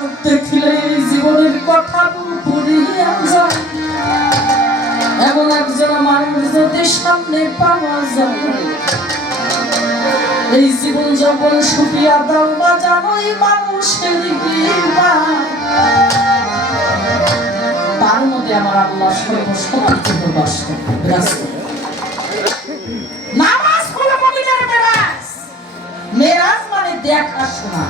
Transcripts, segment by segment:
মুখ দেখলে জীবনের কথা পুরিয়া যায়। এমন একজন মানুষ যদি সামনে পাওয়া যায়, এই জীবন যখন সুপিয়া দাও বা জানোই মানুষের তার মধ্যে আমার আল্লাহ সর্বসময় জন্য বাস করে। নামাজ হলো মুমিনের মেরাজ। মেরাজ মানে দেখা শোনা।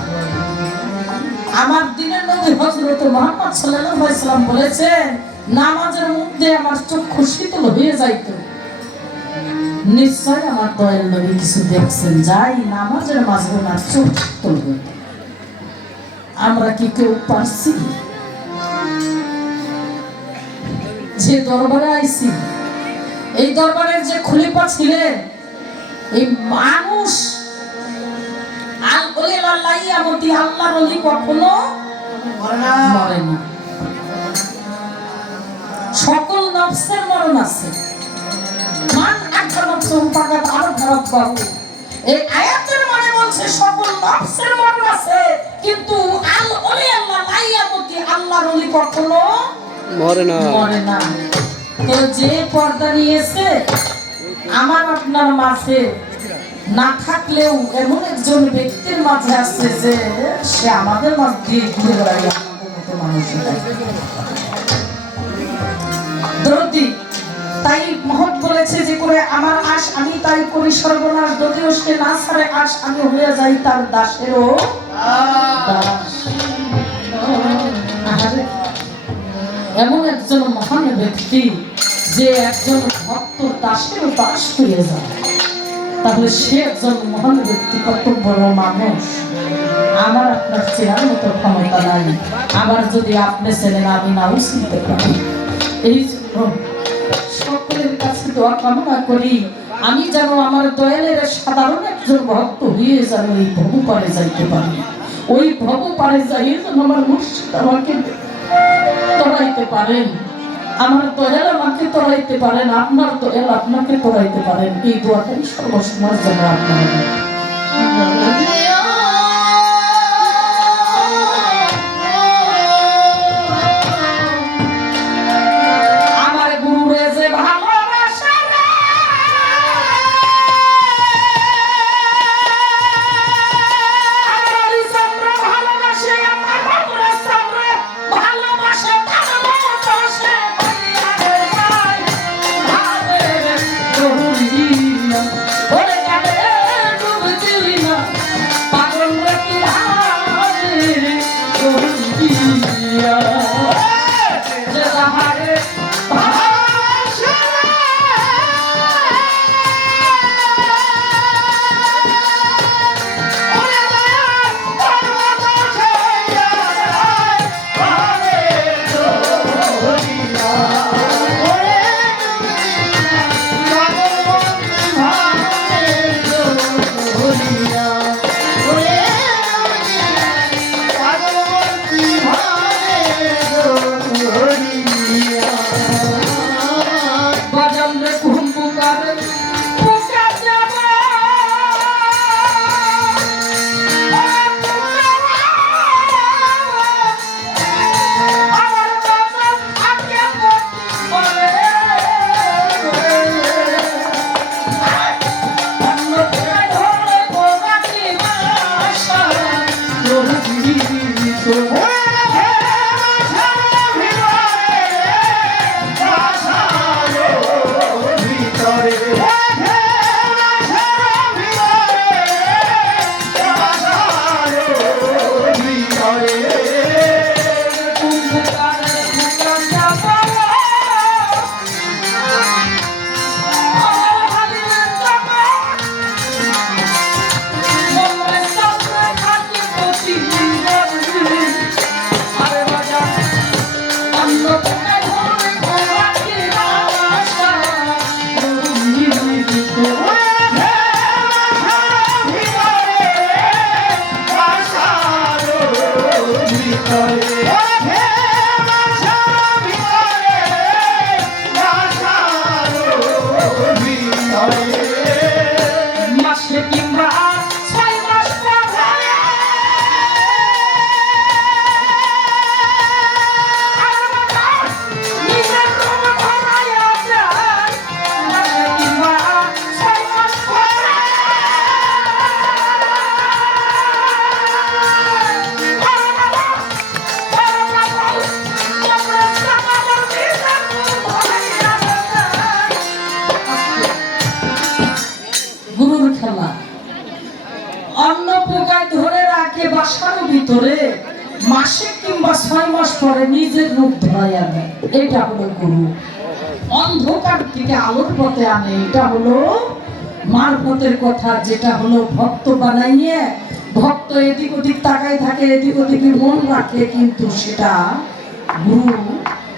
আমার দিনের নবী হযরত মুহাম্মদ সাল্লাল্লাহু আলাইহি ওয়াসাল্লাম বলেছেন, নামাজের মধ্যে আমার চক্ষু শীতল হয়ে যাইত। নিশ্চয় আমার দয়াল নবী কিছু দেখছেন, যাই নামাজের মাঝে ওনার চোখ শীতল হইত। আমরা কি কেউ পারছি? যে দরবারে আইছি, এই দরবারের যে খলিফা ছিলেন, এই মানুষ আল্লাহর ওলি কখনো মরে না। সকল নফসের মরণ আছে। মান আখরামাতুম ফাকাত আরফাহু। এই আয়াতের মানে বলছে সকল নফসের মরণ আছে, কিন্তু আল ওলি আল্লাহ লা ইয়ামুতি, আল্লাহর ওলি কখনো মরে না। তো যে পর্দা নিয়েছে আমার আপনার মাঝে না থাকলেও এমন একজন ব্যক্তির মাঝে আছে যে সে আমাদের মাঝ দিয়ে ঘুরে বেড়ায় আমাদের মতো মানুষের। তাই মহৎ বলেছে যে করে আমার আশ আমি তাই করি সর্বনাশ, যদিও সে না ছাড়ে আশ আমি হয়ে যাই তার দাসেরও দাস। এমন একজন মহান ব্যক্তি যে একজন ভক্তর দাসেরও দাস হয়ে যায়, তাহলে সে একজন মহান ব্যক্তি কত বড় মানুষ। আমার আপনার চেনার মতো ক্ষমতা নাই, আবার যদি আপনি চেনেন আমি নাও চিনতে পারি। এই জন্য সকলের কাছে দোয়া কামনা করি, আমি যেন আমার দয়ালের সাধারণ একজন ভক্ত হয়ে যেন এই ভব পারে যাইতে পারি। ওই ভব পারে যাইয়ে যেন আমার মুর্শিদ আমাকে তরাইতে পারেন, আমার দয়াল আমাকে তরাইতে পারেন, আপনার দয়াল আপনাকে তরাইতে পারেন। এই দোয়াটাই সর্বসময় যেন আপনার মাসে কিংবা 6 মাস পরে নিজের রূপ ধরাইয়া দেয়, এটা হলো গুরু। অন্ধকার থেকে আলোর পথে আনে, এটা হলো মারফতের কথা। যেটা হলো ভক্ত বানাইয়ে ভক্ত এদিক ওদিক তাকাই থাকে, এদিক ওদিকে মন রাখে, কিন্তু সেটা গুরু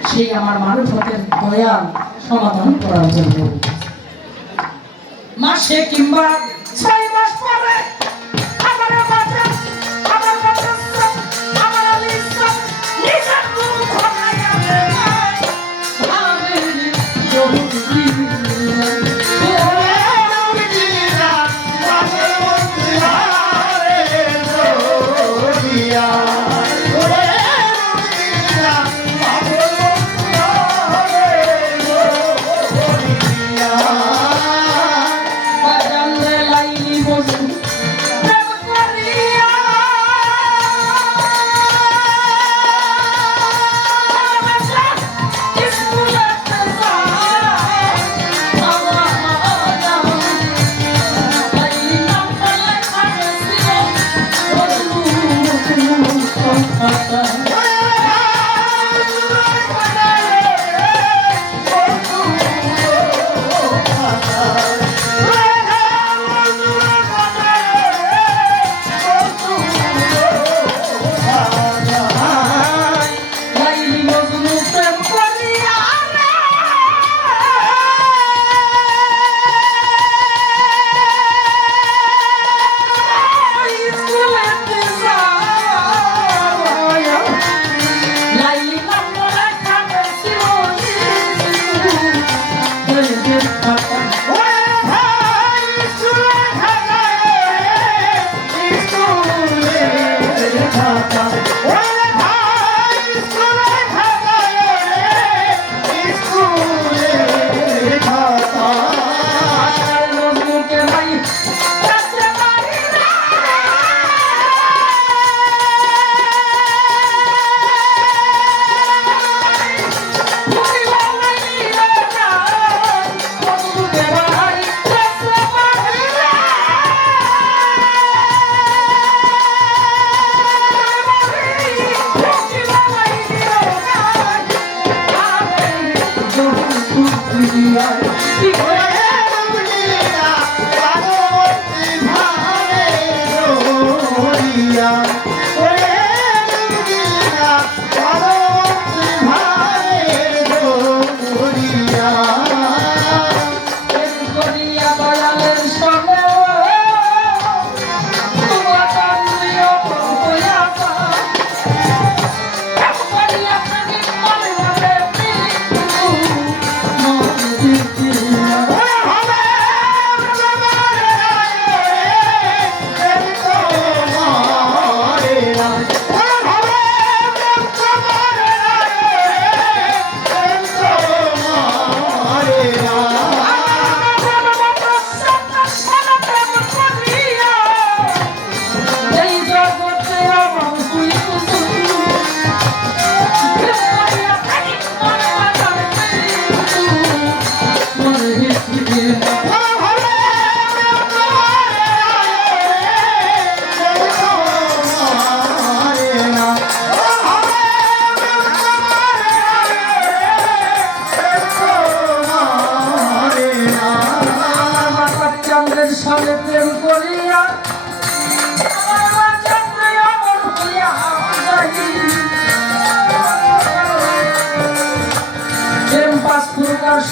সেই আমার মারফতের দয়াল সমাধান করার জন্য। মাসে কিংবা 6 মাস পরে আমার বাজা আমার বাজা আমার লিসা নিজের রূপ ধরাইয়া দেয়। আমি জহুরি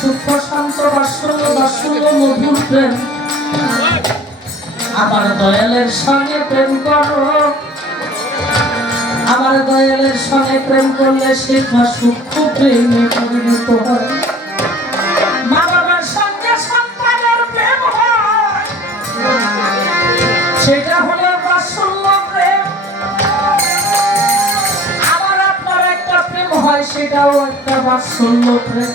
সূক্ষ্ম শান্ত বাৎসল্য বাৎসল্য মধুর প্রেম আমার দয়ালের সঙ্গে প্রেম করো। আমার দয়ালের সঙ্গে প্রেম করলে সেটা সূক্ষ্ম প্রেমে পরিণত হয়। মা বাবার সঙ্গে সন্তানের প্রেম হয়, সেটা হলো বাৎসল্য প্রেম। আবার আপনার একটা প্রেম হয়, সেটাও একটা বাৎসল্য প্রেম।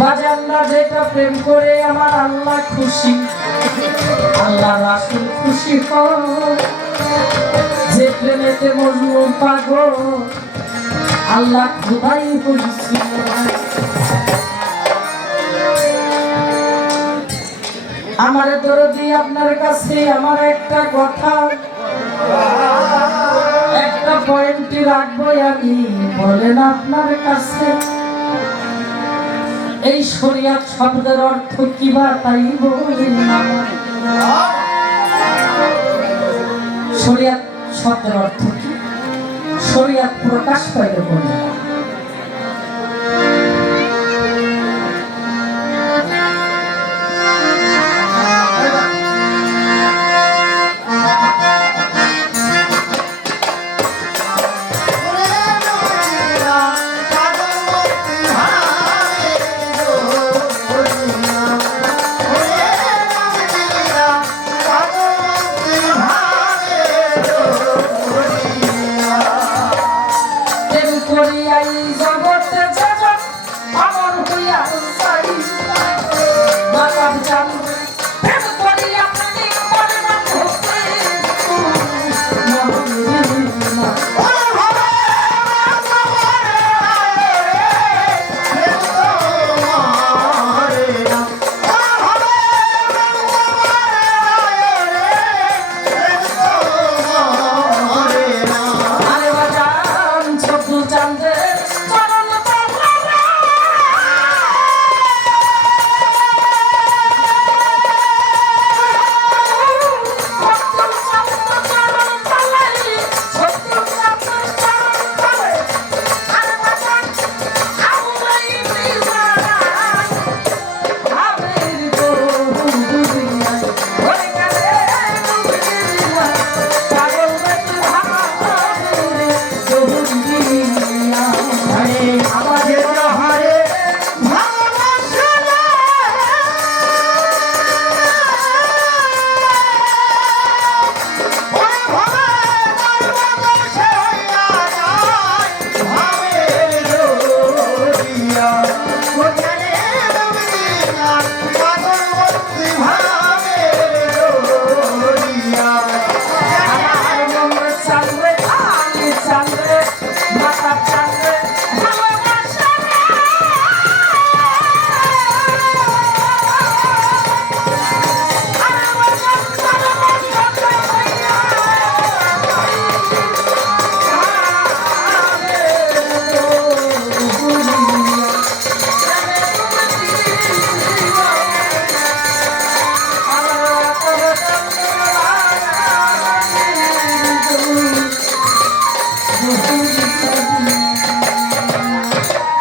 বাজানরা যেটা প্রেম করে আমার আল্লাহ খুশি, আল্লাহ রাসূল খুশি হয়। যে প্রেমেতে মজনু পাগল, আল্লাহ খোদাই খুশি হয়। আমার দরদি আপনার কাছে আমার একটা কথা, রাখবো আমি বলেন আপনার কাছে এই শরিয়াত শব্দের অর্থ কি বা তাই বলেন না শরিয়াত শব্দের অর্থ কি শরিয়াত প্রকাশ পাইলে বলে